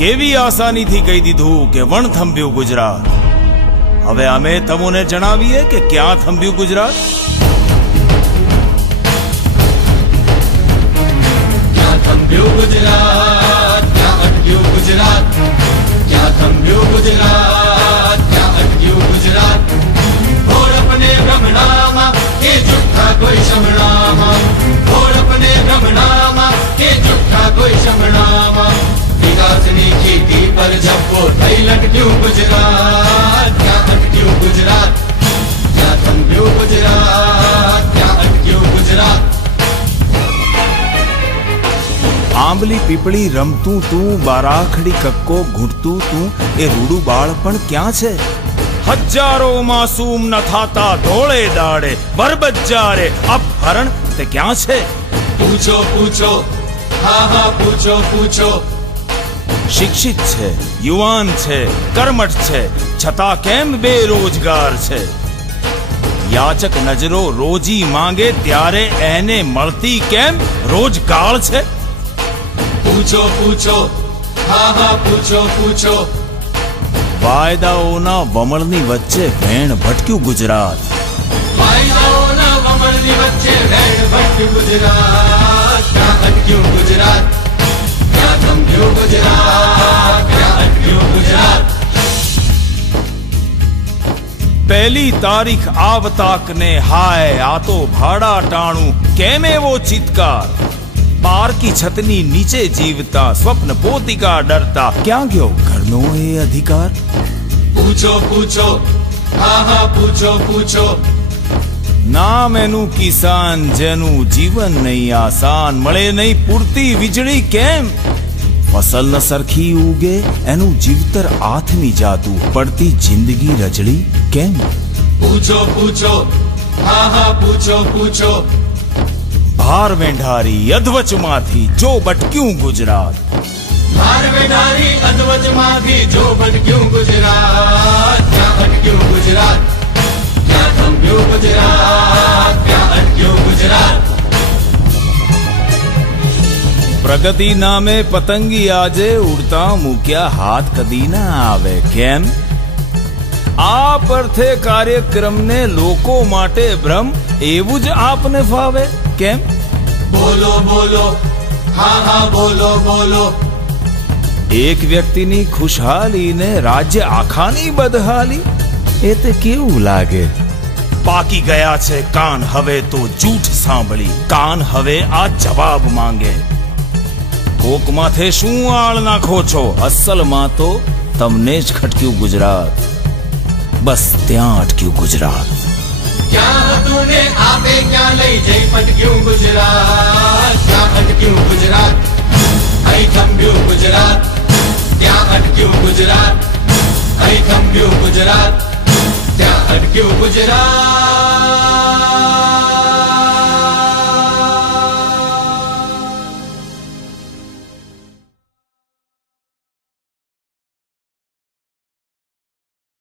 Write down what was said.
કેવી આસાનીથી કહી દીધું કે વણ થંભ્યું ગુજરાત। હવે અમે તમોને જણાવીએ કે ક્યાં થંભ્યું ગુજરાત। ક્યાં થંભ્યું ગુજરાત, ક્યાં અટક્યું ગુજરાત, ક્યાં થંભ્યું ગુજરાત, ક્યાં અટક્યું ગુજરાત। ભોળ अपने भ्रमणामा के जुठा कोई शमणामा, भोळ अपने भ्रमणामा के जुठा कोई शमणामा। विकासनी खेती पर जप्पो थई लटक्યું ગુજરાત, ક્યાં અટક્યું ગુજરાત, ક્યાં થંભ્યું ગુજરાત, ક્યાં અટક્યું ગુજરાત। આંબલી પીપળી રમતું તું, બારાખડી કક્કો ઘૂંટતું તું, એ રૂડું બાળપણ ક્યાં છે? હજારો માસૂમ ન થાતા ધોળે દાડે બરબજારે અપહરણ તે ક્યાં છે? પૂછો પૂછો, હા હા પૂછો પૂછો। શિક્ષિત છે, યુવાન છે, કર્મઠ છે, છતાં કેમ બેરોજગાર છે? યાચક નજરો રોજી માંગે ત્યારે એને મળતી કેમ રોજગાર છે? પૂછો પૂછો, હા હા પૂછો પૂછો। વાયદાઓના વમળની વચ્ચે વેણ ભટક્યું ગુજરાત, વાયદાઓના વમળની વચ્ચે વેણ ભટક્યું ગુજરાત, ક્યાં અટક્યું ગુજરાત, ક્યાં થંભ્યું ગુજરાત, ક્યાં અટક્યું ગુજરાત। પહેલી તારીખ આવતાકને હાય આ તો ભાડા ટાણું કેમ એવો ચિત્કાર? પાર કી છતની નીચે જીવતા સ્વપ્ન પોતિકા ડરતા ક્યાં ગયો ઘરનો એ અધિકાર? પૂછો પૂછો, હા હા પૂછો પૂછો। નામ એનું કિસાન જેનું જીવન નહીં આસાન, મળે નહીં પૂરતી વીજળી કેમ? ફસલ ન સરખી ઉગે એનું જીવતર આથમી જાતું, પડતી જિંદગી રજળી કેમ? પૂછો પૂછો, હા હા પૂછો પૂછો। ભાર વેંઢારી અધવચમાંથી જો ભટક્યું ગુજરાત, ભાર વેઢારી અધવચમાંથી જો ભટક્યું ગુજરાત, ક્યાં અટક્યું ગુજરાત, ક્યાં થંભ્યું ગુજરાત, ક્યાં અટક્યું ગુજરાત। પ્રગતિ નામે પતંગી આજે ઉડતા મૂક્યા હાથ કદી ના આવે કેમ? આ પરથે કાર્યક્રમને લોકો માટે ભ્રમ એવું જ આપને ફાવે કેમ? બોલો બોલો, હા હા બોલો બોલો। એક વ્યક્તિની ખુશહાલીને રાજ્ય આખાની બદહાલી એ તે કેવું લાગે? પાકી ગયા છે કાન હવે તો જૂઠ સાંભળી, કાન હવે આ જવાબ માંગે। કોક માથે શું આળ નાખો છો? અસલમાં તો તમને જ ખટક્યું ગુજરાત, બસ ત્યાં અટક્યું ગુજરાત। ક્યાં હતું ને આપે ક્યાં લઈ જઈ પટક્યું ગુજરાત, ક્યાં અટક્યું ગુજરાત, અહીં થંભ્યું ગુજરાત, ત્યાં અટક્યું ગુજરાત, અહીં થંભ્યું ગુજરાત, ત્યાં અટક્યું ગુજરાત।